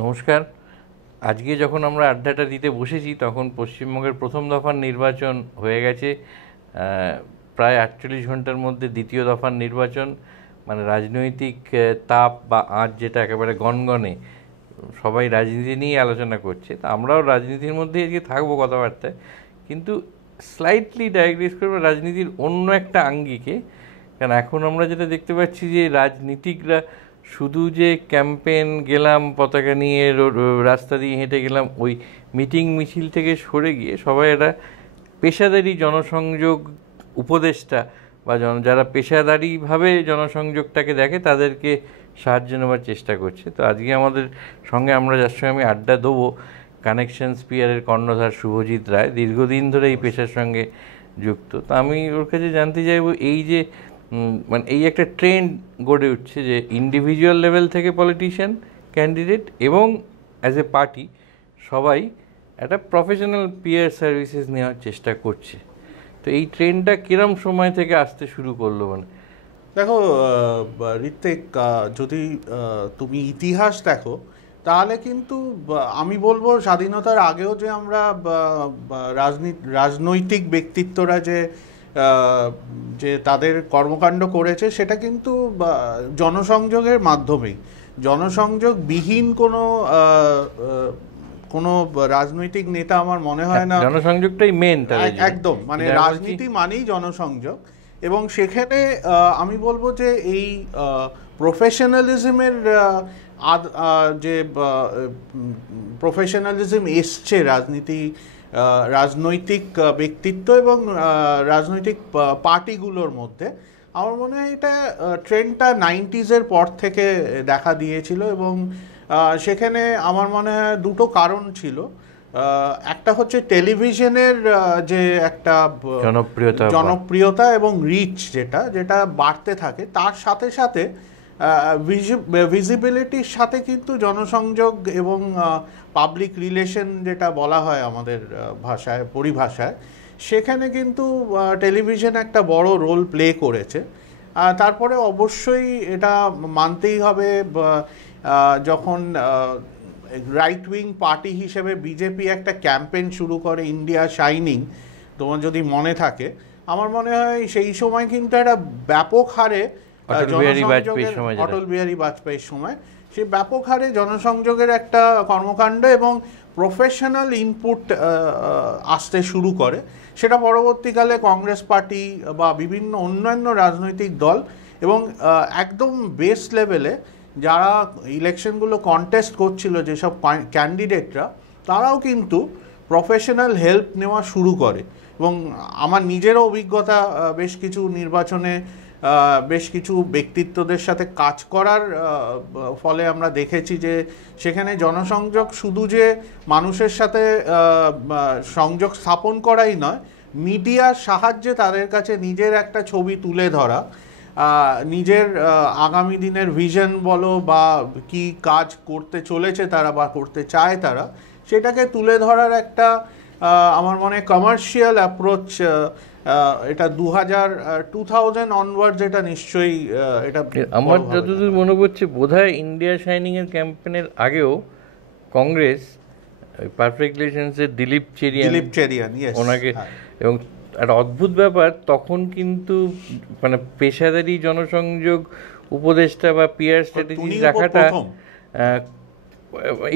নমস্কার। আজকে যখন আমরা আড্ডাটা দিতে বসেছি তখন পশ্চিমবঙ্গের প্রথম দফার নির্বাচন হয়ে গেছে। প্রায় 48 ঘন্টার মধ্যে দ্বিতীয় দফার নির্বাচন, মানে রাজনৈতিক তাপ বা আঁচ যেটা একেবারে গনগনে, সবাই রাজনীতি নিয়ে আলোচনা করছে। তা আমরাও রাজনীতির মধ্যে আজকে থাকবো কথাবার্তায়, কিন্তু স্লাইটলি ডায়াগ্রাইজ করবো রাজনীতির অন্য একটা আঙ্গিকে। কারণ এখন আমরা যেটা দেখতে পাচ্ছি যে রাজনীতিকরা শুধু যে ক্যাম্পেন গেলাম, পতাকা নিয়ে রাস্তা দিয়ে হেঁটে গেলাম, ওই মিটিং মিছিল থেকে সরে গিয়ে সবাই একটা পেশাদারি জনসংযোগ উপদেষ্টা বা যারা পেশাদারিভাবে জনসংযোগটাকে দেখে তাদেরকে সাহায্য নেওয়ার চেষ্টা করছে। তো আজকে আমাদের সঙ্গে আমরা যার সঙ্গে আমি আড্ডা দেবো, কানেকশন স্পিয়ারের কর্ণধার শুভজিৎ রায়, দীর্ঘদিন ধরে এই পেশার সঙ্গে যুক্ত। তো আমি ওর কাছে জানতে চাইবো, এই যে মানে এই একটা ট্রেন্ড গড়ে উঠছে যে ইন্ডিভিজুয়াল লেভেল থেকে পলিটিশিয়ান ক্যান্ডিডেট এবং অ্যাজ এ পার্টি সবাই একটা প্রফেশনাল পিয়ার সার্ভিসেস নেওয়ার চেষ্টা করছে। তো এই ট্রেন্ডটা কিরম সময় থেকে আসতে শুরু করলো? মানে দেখো ঋত্বিক, যদি তুমি ইতিহাস দেখো তাহলে কিন্তু আমি বলবো স্বাধীনতার আগেও যে আমরা রাজনৈতিক ব্যক্তিত্বরা যে তাদের কর্মকাণ্ড করেছে সেটা কিন্তু জনসংযোগের মাধ্যমেই, জনসংযোগবিহীন কোনো রাজনৈতিক নেতা আমার মনে হয় না। জনসংযোগটাই মেন, একদম, মানে রাজনীতি মানেই জনসংযোগ। এবং সেখানে আমি বলবো যে এই প্রফেশনালিজমের যে প্রফেশনালিজম এসছে রাজনৈতিক ব্যক্তিত্ব এবং রাজনৈতিক পার্টিগুলোর মধ্যে, আমার মনে হয় এটা ট্রেন্ডটা 90s পর থেকে দেখা দিয়েছিল। এবং সেখানে আমার মনে হয় দুটো কারণ ছিল। একটা হচ্ছে টেলিভিশনের যে একটা জনপ্রিয়তা এবং রিচ যেটা বাড়তে থাকে, তার সাথে সাথে ভিজিবিলিটির সাথে কিন্তু জনসংযোগ এবং পাবলিক রিলেশন যেটা বলা হয় আমাদের ভাষায়, পরিভাষায়, সেখানে কিন্তু টেলিভিশন একটা বড় রোল প্লে করেছে। তারপরে অবশ্যই এটা মানতেই হবে, যখন রাইট উইং পার্টি হিসেবে বিজেপি একটা ক্যাম্পেইন শুরু করে ইন্ডিয়া শাইনিং, তোমার যদি মনে থাকে, আমার মনে হয় সেই সময় কিন্তু একটা ব্যাপক হারে অটল বিহারী বাজপেয়ীর সময় সেই ব্যাপক হারে জনসংযোগের একটা কর্মকাণ্ড এবং প্রফেশনাল ইনপুট আসতে শুরু করে। সেটা পরবর্তীকালে কংগ্রেস পার্টি বা বিভিন্ন অন্যান্য রাজনৈতিক দল এবং একদম বেস লেভেলে যারা ইলেকশনগুলো কন্টেস্ট করছিল, যেসব ক্যান্ডিডেটরা, তারাও কিন্তু প্রফেশনাল হেল্প নেওয়া শুরু করে। এবং আমার নিজেরও অভিজ্ঞতা, বেশ কিছু নির্বাচনে বেশ কিছু ব্যক্তিত্বদের সাথে কাজ করার ফলে আমরা দেখেছি যে সেখানে জনসংযোগ শুধু যে মানুষের সাথে সংযোগ স্থাপন করাই নয়, মিডিয়ার সাহায্যে তাদের কাছে নিজের একটা ছবি তুলে ধরা, নিজের আগামী দিনের ভিশন বলো বা কি কাজ করতে চলেছে তারা বা করতে চায় তারা, সেটাকে তুলে ধরার একটা আমার মনে কমার্শিয়াল অ্যাপ্রোচ, এটা 2000 অনওয়ার্ডস, এটা নিশ্চয়ই এটা আমার যতদূর মনে পড়ছে বোধহয় ইন্ডিয়া শাইনিং এর ক্যাম্পেনের আগেও কংগ্রেস পারফেক্ট রিলেশনসের দিলীপ চেরিয়ান ওনাকে, এবং একটা অদ্ভুত ব্যাপার, তখন কিন্তু মানে পেশাদারি জনসংযোগ উপদেষ্টা বা পিয়ার স্ট্র্যাটেজি রাখাটা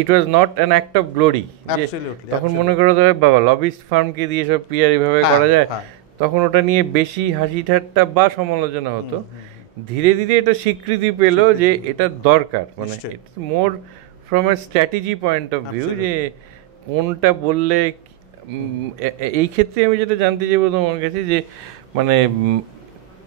it was not an act of glory. তখন মনে করা যায় বাবা লবিস্ট ফার্মকে দিয়ে সব পিয়ার এভাবে করা যায়, তখন ওটা নিয়ে বেশি হাসি ঠাট্টা বা সমালোচনা হতো। ধীরে ধীরে এটা স্বীকৃতি পেল যে এটা দরকার, মানে it's more from a strategy point of view, যে কোনটা বললে। এই ক্ষেত্রে আমি যেটা জানতে চাইবো তোমার কাছে, যে মানে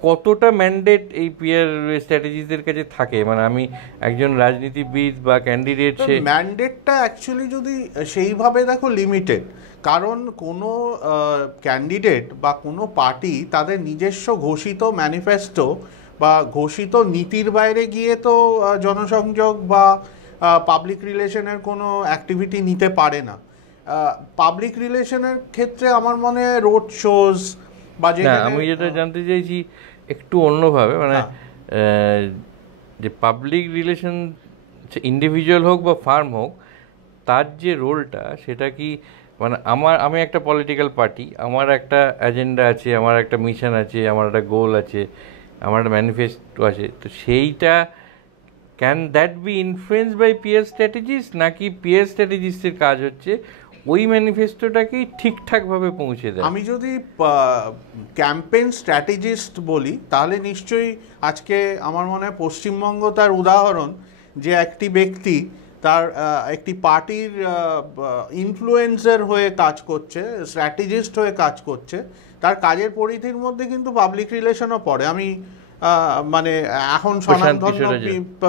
কতটা ম্যান্ডেট এই পিয়ার স্ট্র্যাটেজিসদের কাছে থাকে? মানে আমি একজন রাজনীতিবিদ বা ক্যান্ডিডেট, সে ম্যান্ডেটটা অ্যাকচুয়ালি যদি সেইভাবে দেখো লিমিটেড, কারণ কোনো ক্যান্ডিডেট বা কোনো পার্টি তাদের নিজস্ব ঘোষিত ম্যানিফেস্টো বা ঘোষিত নীতির বাইরে গিয়ে তো জনসংযোগ বা পাবলিক রিলেশনের কোনো অ্যাক্টিভিটি নিতে পারে না। পাবলিক রিলেশনের ক্ষেত্রে আমার মনে হয় রোড শোজ বা, আমি যেটা জানতে চাইছি একটু অন্যভাবে, মানে যে পাবলিক রিলেশন ইন্ডিভিজুয়াল হোক বা ফার্ম হোক, তার যে রোলটা সেটা কি, মানে আমি একটা পলিটিক্যাল পার্টি, আমার একটা এজেন্ডা আছে, আমার একটা মিশন আছে, আমার একটা গোল আছে, আমার একটা ম্যানিফেস্টো আছে, তো সেইটা can that be influence by peer strategies, নাকি পিয়ার স্ট্র্যাটেজিস্টের কাজ হচ্ছে ওই ম্যানিফেস্টোটাকেই ঠিকঠাকভাবে পৌঁছে দেয়? আমি যদি ক্যাম্পেইন স্ট্র্যাটেজিস্ট বলি তাহলে নিশ্চয়ই আজকে আমার মনে হয় পশ্চিমবঙ্গ তার উদাহরণ, যে একটি ব্যক্তি তার একটি পার্টির ইনফ্লুয়েন্সার হয়ে কাজ করছে, স্ট্র্যাটেজিস্ট হয়ে কাজ করছে, তার কাজের পরিধির মধ্যে কিন্তু পাবলিক রিলেশনও পড়ে। আমি মানে এখন স্বনামধন্য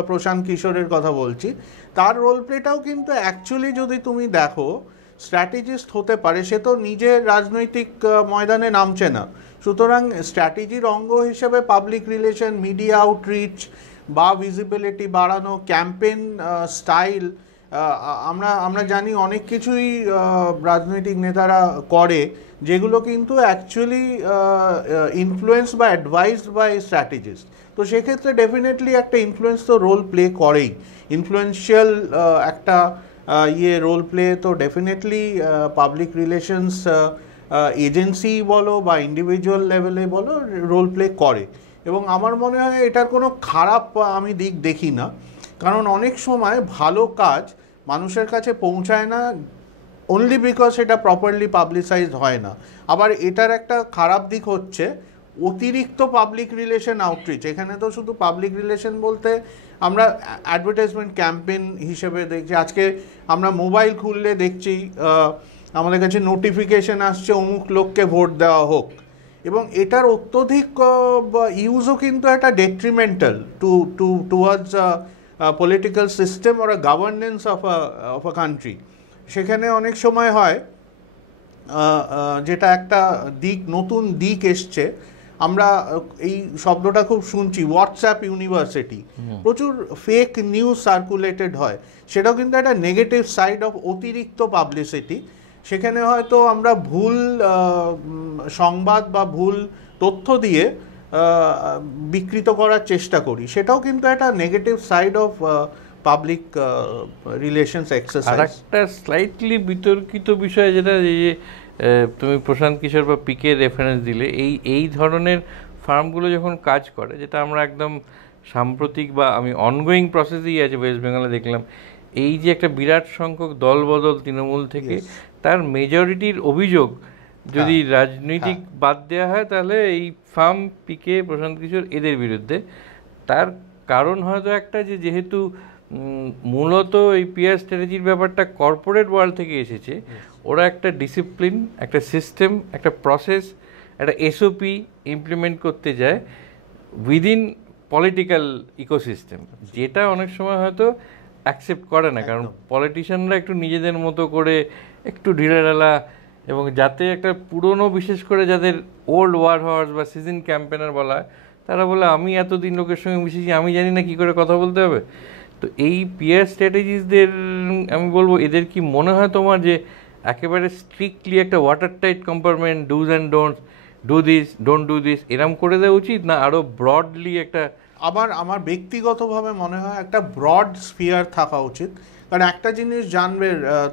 প্রশান্ত কিশোরের কথা বলছি, তার রোল প্লেটাও কিন্তু অ্যাকচুয়ালি যদি তুমি দেখো স্ট্র্যাটেজিস্ট হতে পারে, সে তো নিজের রাজনৈতিক ময়দানে নামছে না, সুতরাং স্ট্র্যাটেজির অঙ্গ হিসেবে পাবলিক রিলেশন, মিডিয়া আউটরিচ বা ভিজিবিলিটি বাড়ানো, ক্যাম্পেইন স্টাইল, আমরা জানি অনেক কিছুই রাজনৈতিক নেতারা করে যেগুলো কিন্তু অ্যাকচুয়ালি ইনফ্লুয়েন্স বা অ্যাডভাইসড বাই স্ট্র্যাটেজিস্ট। তো সেক্ষেত্রে ডেফিনেটলি একটা ইনফ্লুয়েন্স তো রোল প্লে করেই, ইনফ্লুয়েন্সিয়াল একটা রোল প্লে তো ডেফিনেটলি পাবলিক রিলেশনস এজেন্সি বলো বা ইন্ডিভিজুয়াল লেভেলে বলো রোল প্লে করে। এবং আমার মনে হয় এটার কোনো খারাপ আমি দিক দেখি না, কারণ অনেক সময় ভালো কাজ মানুষের কাছে পৌঁছায় না অনলি বিকজ সেটা প্রপারলি পাবলিসাইজড হয় না। আবার এটার একটা খারাপ দিক হচ্ছে অতিরিক্ত পাবলিক রিলেশন আউটরিচ। এখানে তো শুধু পাবলিক রিলেশন বলতে আমরা অ্যাডভার্টাইজমেন্ট ক্যাম্পেইন হিসেবে দেখছি, আজকে আমরা মোবাইল খুললে দেখছি আমাদের কাছে নোটিফিকেশন আসছে অমুক লোককে ভোট দেওয়া হোক, এবং এটার অত্যধিক ইউজও কিন্তু একটা detrimental towards political system or governance of a country. সেখানে অনেক সময় হয় যেটা একটা দিক, নতুন দিক এসছে, আমরা এই শব্দটা খুব শুনছি, হোয়াটসঅ্যাপ ইউনিভার্সিটি, প্রচুর ফেক নিউজ সার্কুলেটেড হয়, সেটাও কিন্তু একটা নেগেটিভ সাইড অফ অতিরিক্ত পাবলিসিটি। সেখানে হয়তো আমরা ভুল সংবাদ বা ভুল তথ্য দিয়ে বিকৃত করার চেষ্টা করি, সেটাও কিন্তু একটা negative side of public relations exercise. আরেকটা স্লাইটলি বিতর্কিত বিষয় যেটা, এই যে তুমি প্রশান্ত কিশোর বা পিকে রেফারেন্স দিলে, এই ধরনের ফার্মগুলো যখন কাজ করে, যেটা আমরা একদম সাম্প্রতিক বা আমি অনগোয়িং প্রসেসেই আছে ওয়েস্ট বেঙ্গলে দেখলাম, এই যে একটা বিরাট সংখ্যক দলবদল তৃণমূল থেকে, তার মেজরিটির অভিযোগ যদি রাজনৈতিক বাদ দেওয়া হয় তাহলে এই ফার্ম, পিকে, প্রশান্ত কিশোর এদের বিরুদ্ধে। তার কারণ হয়তো একটা, যে যেহেতু মূলত এই পিয়ার স্ট্র্যাটেজির ব্যাপারটা কর্পোরেট ওয়ার্ল্ড থেকে এসেছে, ওরা একটা ডিসিপ্লিন, একটা সিস্টেম, একটা প্রসেস, একটা এসওপি ইমপ্লিমেন্ট করতে যায় উইদিন পলিটিক্যাল ইকোসিস্টেম, যেটা অনেক সময় হয়তো অ্যাকসেপ্ট করে না, কারণ পলিটিশিয়ানরা একটু নিজেদের মতো করে একটু ঢিলাঢালা, এবং যাতে একটা পুরনো, বিশেষ করে যাদের ওল্ড ওয়ার হর্স বা সিজন ক্যাম্পেনার বলা হয়, তারা বলে আমি এতদিন লোকের সঙ্গে মিশেছি, আমি জানি না কী করে কথা বলতে হবে। তো এই পিয়ার স্ট্র্যাটেজিসদের আমি বলবো, এদের কি মনে হয় তোমার যে একেবারে স্ট্রিক্টলি একটা water tight compartment, dos and don'ts, do this, don't do this, এরম করে দেওয়া উচিত, না আরও ব্রডলি একটা? আমার ব্যক্তিগতভাবে মনে হয় একটা ব্রড স্ফিয়ার থাকা উচিত। কারণ একটা জিনিস জানবে,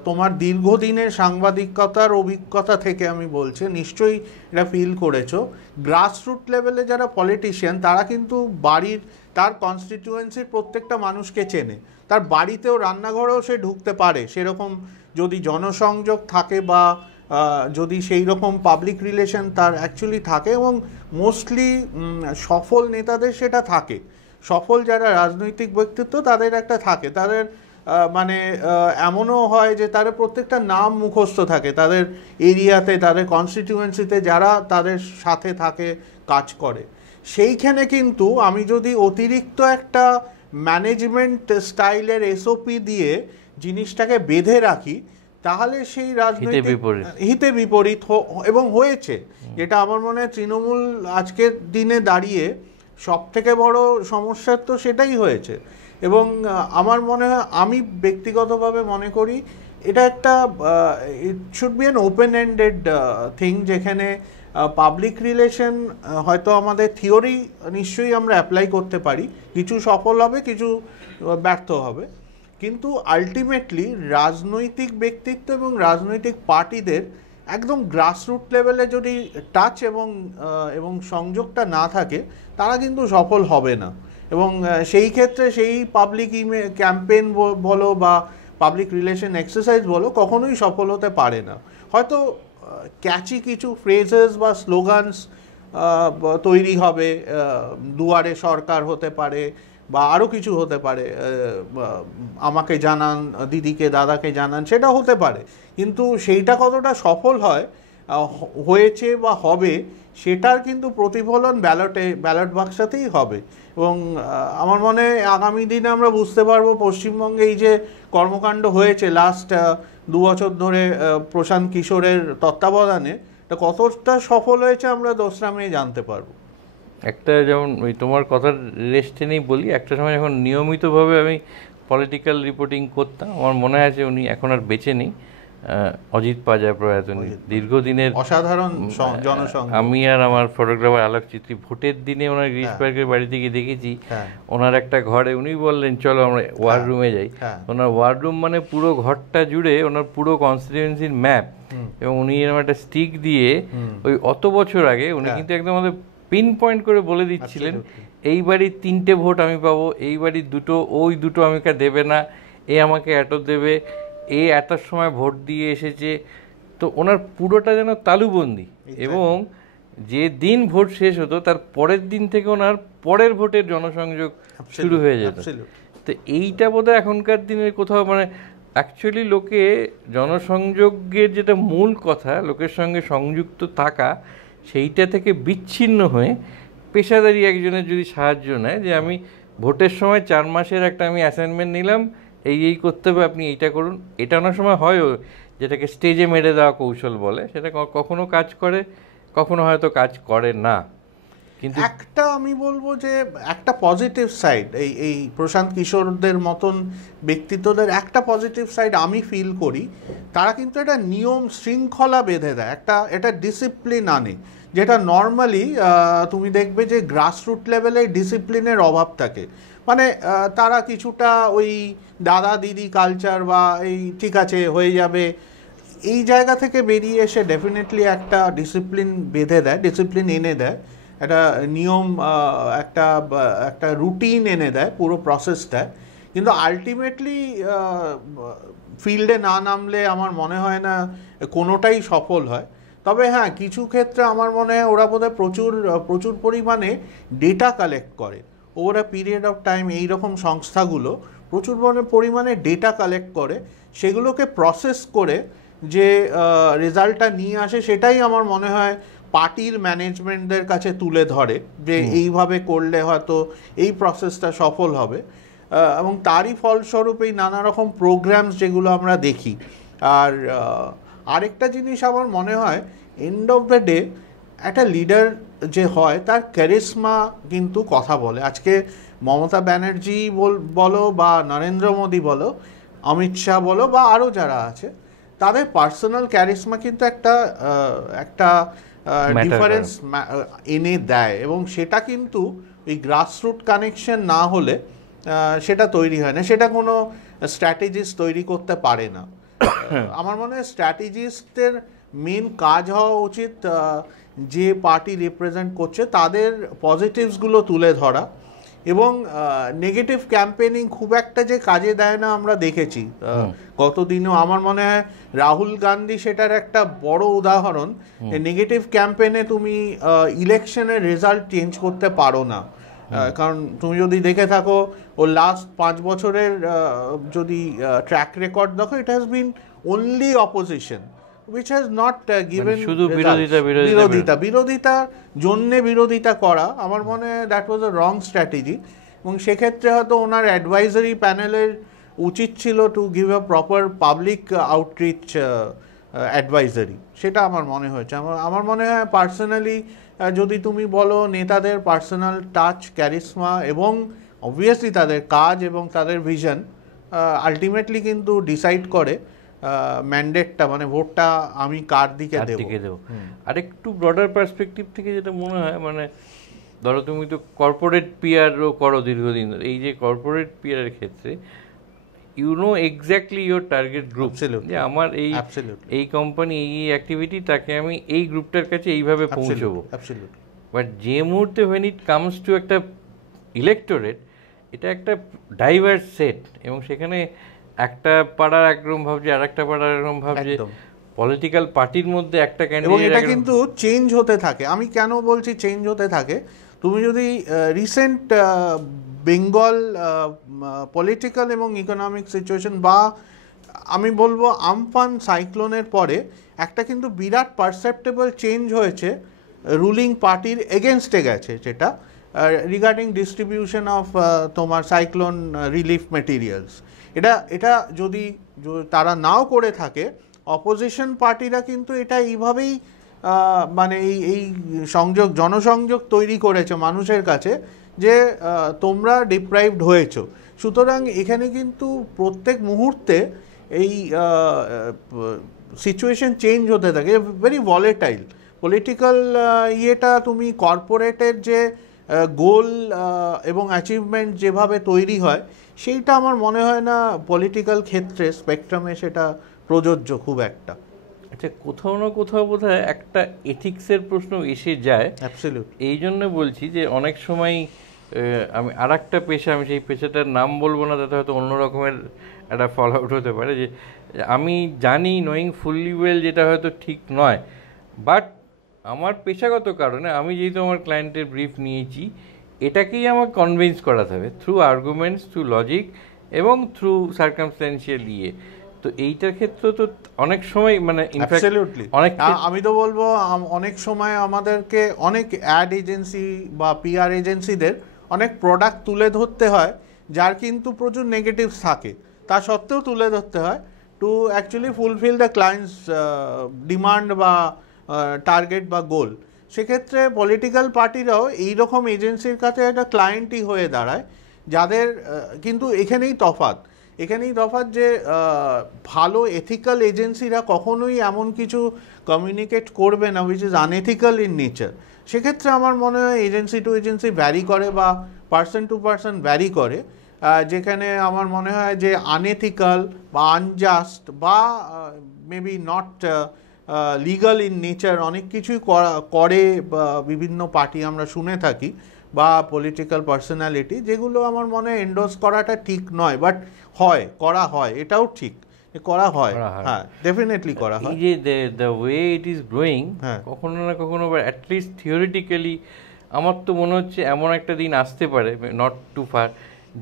তোমার দীর্ঘদিনের সাংবাদিকতার অভিজ্ঞতা থেকে আমি বলছি, নিশ্চয়ই এটা ফিল করেছো, গ্রাসরুট লেভেলে যারা পলিটিশিয়ান তারা কিন্তু তার কনস্টিটিউয়েন্সির প্রত্যেকটা মানুষকে চেনে, তার বাড়িতেও রান্নাঘরেও সে ঢুকতে পারে, সেরকম যদি জনসংযোগ থাকে বা যদি সেই রকম পাবলিক রিলেশন তার অ্যাকচুয়ালি থাকে, এবং মোস্টলি সফল নেতাদের সেটা থাকে, সফল যারা রাজনৈতিক ব্যক্তিত্ব তাদের একটা থাকে, তাদের মানে এমনও হয় যে তাদের প্রত্যেকটা নাম মুখস্থ থাকে, তাদের এরিয়াতে, তাদের কনস্টিটিউয়েন্সিতে যারা তাদের সাথে থাকে, কাজ করে। সেইখানে কিন্তু আমি যদি অতিরিক্ত একটা ম্যানেজমেন্ট স্টাইলের এসওপি দিয়ে জিনিসটাকে বেঁধে রাখি, তাহলে সেই রাজনৈতিক হিতে বিপরীত এবং হয়েছে, যেটা আমার মনে হয় তৃণমূল আজকের দিনে দাঁড়িয়ে সব থেকে বড় সমস্যা তো সেটাই হয়েছে। এবং আমার মনে হয়, আমি ব্যক্তিগতভাবে মনে করি এটা একটা it should be an open ended thing, যেখানে পাবলিক রিলেশন হয়তো আমাদের থিওরি নিশ্চয়ই আমরা অ্যাপ্লাই করতে পারি, কিছু সফল হবে, কিছু ব্যর্থ হবে, কিন্তু আলটিমেটলি রাজনৈতিক ব্যক্তিত্ব এবং রাজনৈতিক পার্টিদের একদম গ্রাসরুট লেভেলে যদি টাচ এবং সংযোগটা না থাকে, তারা কিন্তু সফল হবে না। এবং সেই ক্ষেত্রে সেই পাবলিক ক্যাম্পেইন বলো বা পাবলিক রিলেশন এক্সারসাইজ বলো, কখনোই সফল হতে পারে না। হয়তো ক্যাচি কিছু ফ্রেজেস বা স্লোগানস তৈরি হবে, দুয়ারে সরকার হতে পারে বা আরও কিছু হতে পারে, আমাকে জানান, দিদিকে দাদাকে জানান, সেটা হতে পারে। কিন্তু সেইটা কতটা সফল হয়েছে বা হবে, সেটার কিন্তু প্রতিফলন ব্যালট বাক্সতেই হবে। এবং আমার মনে হয় আগামী দিনে আমরা বুঝতে পারবো পশ্চিমবঙ্গে এই যে কর্মকাণ্ড হয়েছে লাস্ট 2 বছর ধরে প্রশান্ত কিশোরের তত্ত্বাবধানে, এটা কতটা সফল হয়েছে আমরা 2রা মে জানতে পারবো। একটা যেমন ওই তোমার কথার রেস্টে নেই বলি, একটা সময় যখন নিয়মিতভাবে আমি পলিটিক্যাল রিপোর্টিং করতাম, আমার মনে আছে উনি এখন আর বেঁচে নেই, অজিত পাজা প্রয়াত, দীর্ঘদিনের অসাধারণ জনসংঘ। আমি আর আমার ফটোগ্রাফার আলোক চিত্রী ভোটের দিনে ওনার গ্রিস পার্কের বাড়িতে গিয়ে দেখেছি ওনার একটা ঘরে, উনি বললেন চলো আমরা ওয়ার রুমে যাই। ওনার ওয়ার রুম মানে পুরো ঘরটা জুড়ে ওনার পুরো কনস্টিটিউয়েন্সির ম্যাপ, এবং উনি এরকম একটা স্টিক দিয়ে ওই অত বছর আগে উনি কিন্তু একদম আমাদের পিন পয়েন্ট করে বলে দিচ্ছিলেন এই বাড়ির 3টে ভোট আমি পাবো, এই বাড়ির 2টো, ওই 2টো আমাকে দেবে না, এ আমাকে এত দেবে, এ এতটার সময় ভোট দিয়ে এসেছে। তো ওনার পুরোটা যেন তালুবন্দি, এবং যে দিন ভোট শেষ হতো তার পরের দিন থেকে ওনার পরের ভোটের জনসংযোগ শুরু হয়ে যেত। তো এইটা বোধহয় এখনকার দিনের কোথাও মানে অ্যাকচুয়ালি লোকে জনসংযোগের যেটা মূল কথা, লোকের সঙ্গে সংযুক্ত থাকা, সেইটা থেকে বিচ্ছিন্ন হয়ে পেশাদারি একজনের যদি সাহায্য নেয়, যে আমি ভোটের সময় 4 মাসের একটা আমি অ্যাসাইনমেন্ট নিলাম, এই করতে হবে, আপনি এইটা করুন, এটা অনেক সময় হয়ও, যেটাকে স্টেজে মেরে দেওয়া কৌশল বলে, সেটা কখনো কাজ করে, কখনো হয়তো কাজ করে না। কিন্তু একটা আমি বলবো যে একটা পজিটিভ সাইড, এই প্রশান্ত কিশোরদের মতন ব্যক্তিত্বদের একটা পজিটিভ সাইড আমি ফিল করি, তারা কিন্তু একটা নিয়ম শৃঙ্খলা বেঁধে দেয়, এটা ডিসিপ্লিন আনে, যেটা নর্মালি তুমি দেখবে যে গ্রাসরুট লেভেলে ডিসিপ্লিনের অভাব থাকে। মানে তারা কিছুটা ওই দাদা দিদি কালচার বা এই ঠিক আছে হয়ে যাবে, এই জায়গা থেকে বেরিয়ে এসে ডেফিনেটলি একটা ডিসিপ্লিন বেঁধে দেয়, ডিসিপ্লিন এনে দেয়, একটা নিয়ম, একটা রুটিন এনে দেয় পুরো প্রসেসটায়। কিন্তু আলটিমেটলি ফিল্ডে না নামলে আমার মনে হয় না কোনোটাই সফল হয়। তবে হ্যাঁ, কিছু ক্ষেত্রে আমার মনে হয় ওরা বোধহয় প্রচুর পরিমাণে ডেটা কালেক্ট করে over a period of time. এইরকম সংস্থাগুলো প্রচুর পরিমাণে ডেটা কালেক্ট করে, সেগুলোকে প্রসেস করে যে রেজাল্টটা নিয়ে আসে, সেটাই আমার মনে হয় পার্টির ম্যানেজমেন্টদের কাছে তুলে ধরে যে এইভাবে করলে হয়তো এই প্রসেসটা সফল হবে। এবং তারই ফলস্বরূপ এই নানা রকম প্রোগ্রামস যেগুলো আমরা দেখি। আর আরেকটা জিনিস আমার মনে হয়, এন্ড অফ দ্য ডে একটা লিডার যে হয় তার ক্যারিসমা কিন্তু কথা বলে। আজকে মমতা ব্যানার্জি বলো বা নরেন্দ্র মোদী বলো, অমিত শাহ বলো বা আরও যারা আছে, তাদের পার্সোনাল ক্যারিসমা কিন্তু একটা ডিফারেন্স এনে দেয়, এবং সেটা কিন্তু এই গ্রাসরুট কানেকশন না হলে সেটা তৈরি হয় না, সেটা কোনো স্ট্র্যাটেজিস্ট তৈরি করতে পারে না। আমার মনে হয় স্ট্র্যাটেজিস্টদের মেন কাজ হওয়া উচিত যে পার্টি রিপ্রেজেন্ট করছে তাদের পজিটিভসগুলো তুলে ধরা, এবং নেগেটিভ ক্যাম্পেনিং খুব একটা যে কাজে দেয় না আমরা দেখেছি গতদিনও। আমার মনে হয় রাহুল গান্ধী সেটার একটা বড় উদাহরণ। নেগেটিভ ক্যাম্পেনে তুমি ইলেকশনের রেজাল্ট চেঞ্জ করতে পারো না, কারণ তুমি যদি দেখে থাকো ও লাস্ট 5 বছরের যদি ট্র্যাক রেকর্ড দেখো, it has been only opposition which has not given শুধু বিরোধিতার জন্যে বিরোধিতা করা। আমার মনে হয় that was a wrong strategy, এবং সেক্ষেত্রে হয়তো ওনার অ্যাডভাইজারি প্যানেলের উচিত ছিল to give a proper public outreach advisory, সেটা আমার মনে হয়েছে। আমার মনে হয় পার্সোনালি যদি তুমি বলো নেতাদের পার্সোনাল টাচ, ক্যারিসমা এবং অবভিয়াসলি তাদের কাজ এবং তাদের ভিশন আলটিমেটলি কিন্তু ডিসাইড করে ম্যান্ডেটটা, মানে ভোটটা আমি কার দিকে দেবো। আর একটু ব্রডার পার্সপেক্টিভ থেকে যেটা মনে হয়, মানে ধরো তুমি তো কর্পোরেট পিআরও করো দীর্ঘদিন, এই যে কর্পোরেট পিআরের ক্ষেত্রে you know exactly your target group, Absolutely. যে আমার Absolutely. এই কোম্পানি এই অ্যাক্টিভিটি, তাকে আমি এই গ্রুপটার কাছে এইভাবে পৌঁছবো। Absolutely. বাট যে মুহূর্তে when it comes to একটা ইলেক্টোরেট, এটা একটা ডাইভার্স সেট, এবং সেখানে একটা পাড়ার একরকম ভাবছে, আর একটা পাড়ার একরকম ভাবছে, একদম। পলিটিক্যাল পার্টির মধ্যে একটা এবং ক্যান্ডিডেট এটা কিন্তু চেঞ্জ হতে থাকে। আমি কেন বলছি চেঞ্জ হতে থাকে, তুমি যদি রিসেন্ট বেঙ্গল পলিটিক্যাল এবং ইকোনমিক সিচুয়েশন, বা আমি বলবো আমফান সাইক্লোনের পরে একটা কিন্তু বিরাট পারসেপ্টেবল চেঞ্জ হয়েছে, রুলিং পার্টির এগেনস্টে গেছে, যেটা রিগার্ডিং ডিস্ট্রিবিউশন অফ তোমার সাইক্লোন রিলিফ মেটেরিয়ালস। এটা যদি তারা নাও করে থাকে, অপোজিশন পার্টিরা কিন্তু এটা এইভাবেই মানে এই জনসংযোগ তৈরি করেছে মানুষের কাছে, যে তোমরা ডিপ্রাইভড হয়েছো। সুতরাং এখানে কিন্তু প্রত্যেক মুহূর্তে এই সিচুয়েশন চেঞ্জ হতে থাকে, ভেরি ভলেটাইল পলিটিক্যাল ইয়েটা। তুমি কর্পোরেটের যে গোল এবং অ্যাচিভমেন্ট যেভাবে তৈরি হয়, সেইটা আমার মনে হয় না পলিটিক্যাল ক্ষেত্রে স্পেকট্রামে সেটা প্রযোজ্য খুব একটা। আচ্ছা, কোথাও না কোথাও বোধহয় একটা এথিক্সের প্রশ্ন এসে যায়। অ্যাবসলিউটলি। এই জন্য বলছি যে অনেক সময় আমি আর একটা পেশা, আমি সেই পেশাটার নাম বলবো না, তাতে হয়তো অন্য রকমের একটা ফল আউট হতে পারে, যে আমি জানি নোয়িং ফুললি ওয়েল যেটা হয়তো ঠিক নয়, বাট আমার পেশাগত কারণে আমি যেহেতু আমার ক্লায়েন্টের ব্রিফ নিয়েছি, এটাকেই আমাকে কনভিন্স করাতে হবে থ্রু আর্গুমেন্টস, থ্রু লজিক এবং থ্রু সার্কামস্ট্যান্সিয়াল ইয়ে। তো এইটার ক্ষেত্রে তো অনেক সময় মানে অ্যাবসলিউটলি অনেক আমি তো বলবো অনেক সময় আমাদেরকে অনেক অ্যাড এজেন্সি বা পিআর এজেন্সিদের অনেক প্রোডাক্ট তুলে ধরতে হয়, যার কিন্তু প্রচুর নেগেটিভস থাকে, তা সত্ত্বেও তুলে ধরতে হয় to actually fulfil the clients demand বা টার্গেট বা গোল। সেক্ষেত্রে পলিটিক্যাল পার্টিরাও এইরকম এজেন্সির কাছে একটা ক্লায়েন্টই হয়ে দাঁড়ায়, যাদের কিন্তু এখানেই তফাৎ যে ভালো এথিক্যাল এজেন্সিরা কখনোই এমন কিছু কমিউনিকেট করবে না which is unethical in nature. সেক্ষেত্রে আমার মনে হয় এজেন্সি টু এজেন্সি ভ্যারি করে বা পার্সন টু পার্সন ভ্যারি করে, যেখানে আমার মনে হয় যে আনএথিক্যাল বা আনজাস্ট বা maybe not legal in nature অনেক কিছুই করে বিভিন্ন পার্টি আমরা শুনে থাকি, বা পলিটিক্যাল পার্সোনালিটি, যেগুলো আমার মনে হয় এন্ডোর্স করাটা ঠিক নয়, বাট করা হয়, এটাও ঠিক করা হয়, হ্যাঁ ডেফিনেটলি করা হয়। এই যে the way it is growing, কখনো না কখনো বা অ্যাটলিস্ট থিওরিটিক্যালি আমার তো মনে হচ্ছে এমন একটা দিন আসতে পারে, নট টু ফার,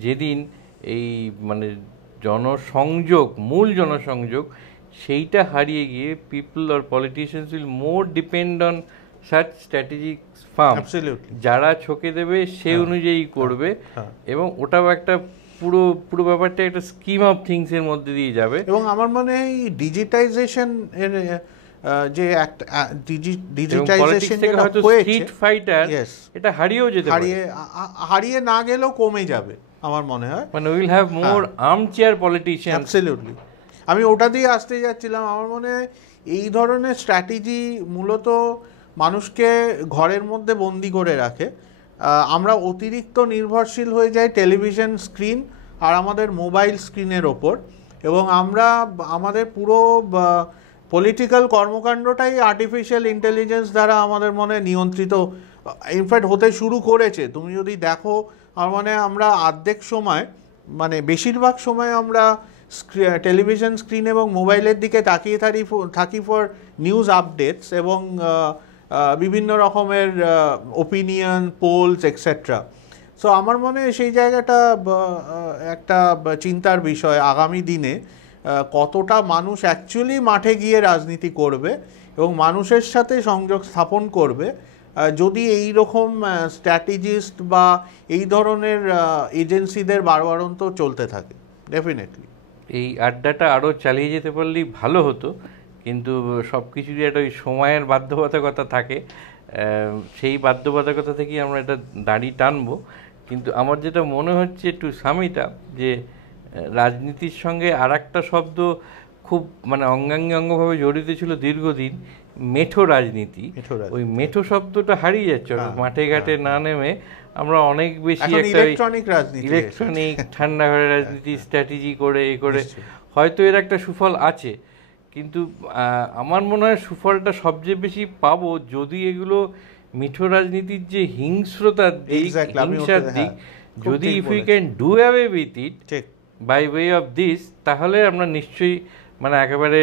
যেদিন এই মানে মূল জনসংযোগ সেইটা হারিয়ে গিয়ে people or politicians will more depend on such strategic farm, যারা ছকে দেবে সে অনুযায়ী করবে, এবং ওটাও একটা পুরো ব্যাপারটা একটা স্কিম অফ থিংস এর মধ্যে দিয়ে যাবে। এবং আমার মনে হয় ডিজিটাইজেশন এর যে একটা ডিজিটাইজেশন যেটা হয়েছে, স্ট্রিট ফাইটার, এটা হারিয়েও যেতে পারে, হারিয়ে না গেলেও কমে যাবে আমার মনে হয়, মানে will have more armchair politician. Absolutely. আমি ওটা দিয়ে আসতে যাচ্ছিলাম, আমার মনে হয় এই ধরনের স্ট্র্যাটেজি মূলত মানুষকে ঘরের মধ্যে বন্দি করে রাখে। আমরা অতিরিক্ত নির্ভরশীল হয়ে যাই টেলিভিশন স্ক্রিন আর আমাদের মোবাইল স্ক্রিনের ওপর, এবং আমরা আমাদের পুরো পলিটিক্যাল কর্মকাণ্ডটাই আর্টিফিশিয়াল ইন্টেলিজেন্স দ্বারা আমাদের মনে নিয়ন্ত্রিত ইনফ্যাক্ট হতে শুরু করেছে। তুমি যদি দেখো, আমার মানে আমরা অর্ধেক সময়, মানে বেশিরভাগ সময় আমরা টেলিভিশন স্ক্রিন এবং মোবাইলের দিকে তাকিয়ে থাকি ফর নিউজ আপডেটস এবং বিভিন্ন রকমের ওপিনিয়ন, পোলস এক্সেট্রা। সো আমার মনে হয় সেই জায়গাটা একটা চিন্তার বিষয়, আগামী দিনে কতটা মানুষ অ্যাকচুয়ালি মাঠে গিয়ে রাজনীতি করবে এবং মানুষের সাথে সংযোগ স্থাপন করবে, যদি এই রকম স্ট্র্যাটেজিস্ট বা এই ধরনের এজেন্সিদের বারবারন্ত চলতে থাকে। ডেফিনেটলি এই আড্ডাটা আরও চালিয়ে যেতে পারলেই ভালো হতো, কিন্তু সব কিছুরই একটা ওই সময়ের বাধ্যবাধকতা থাকে, সেই বাধ্যবাধকতা থেকেই আমরা এটা দাড়ি টানবো। কিন্তু আমার যেটা মনে হচ্ছে টু সাম ইট আপ, যে রাজনীতির সঙ্গে আর একটা শব্দ খুব মানে অঙ্গাঙ্গিভাবে জড়িত ছিল দীর্ঘদিন, মেঠো রাজনীতি, ওই মেঠো শব্দটা হারিয়ে যাচ্ছে। মাঠে ঘাটে না নেমে আমরা অনেক বেশি একটা ইলেকট্রনিক ঠান্ডা ঘরে রাজনীতি স্ট্র্যাটেজি করে হয়তো এর একটা সুফল আছে, কিন্তু আমার মনে হয় সুফলটা সবচেয়ে বেশি পাবো যদি এগুলো মিঠো রাজনীতির যে হিংস্রতার দিক, হিংসার দিক, যদি if you can do away with it by way of this, তাহলে আমরা নিশ্চয়ই মানে একেবারে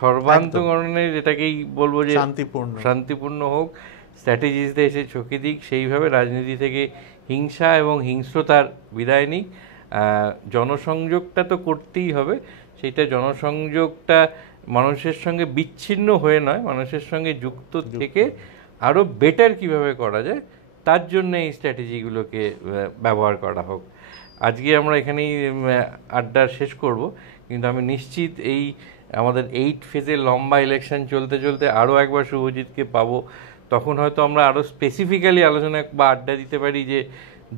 সর্বান্তকরণে যেটাকেই বলবো যে শান্তিপূর্ণ হোক, স্ট্র্যাটেজিসতে এসে চোখে দিক, সেইভাবে রাজনীতি থেকে হিংসা এবং হিংস্রতার বিদায় নিক। জনসংযোগটা তো করতেই হবে, সেইটা জনসংযোগটা মানুষের সঙ্গে বিচ্ছিন্ন হয়ে নয়, মানুষের সঙ্গে যুক্ত থেকে আরও বেটার কিভাবে করা যায় তার জন্য এই স্ট্র্যাটেজিগুলোকে ব্যবহার করা হোক। আজকে আমরা এখানেই আড্ডা শেষ করব, কিন্তু আমি নিশ্চিত এই আমাদের 8 ফেজের লম্বা ইলেকশন চলতে চলতে আরও একবার শুভজিৎকে পাবো। তখন হয়তো আমরা আরও স্পেসিফিক্যালি আলোচনা বা আড্ডা দিতে পারি যে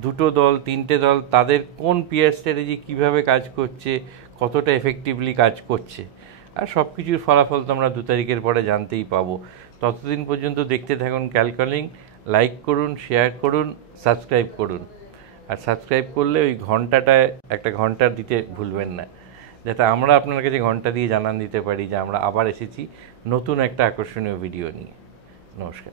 দুটো দল, তিনটে দল, তাদের কোন পিয়ার স্ট্র্যাটেজি কীভাবে কাজ করছে, কতটা এফেক্টিভলি কাজ করছে, আর সব কিছুর ফলাফল তো আমরা 2 তারিখের পরে জানতেই পাবো। ততদিন পর্যন্ত দেখতে থাকুন ক্যালকলিং, লাইক করুন, শেয়ার করুন, সাবস্ক্রাইব করুন। আর সাবস্ক্রাইব করলে ওই ঘন্টাটায় একটা ঘন্টা দিতে ভুলবেন না, যাতে আমরা আপনার কাছে ঘন্টা দিয়ে জানান দিতে পারি যে আমরা আবার এসেছি নতুন একটা আকর্ষণীয় ভিডিও নিয়ে। নমস্কার।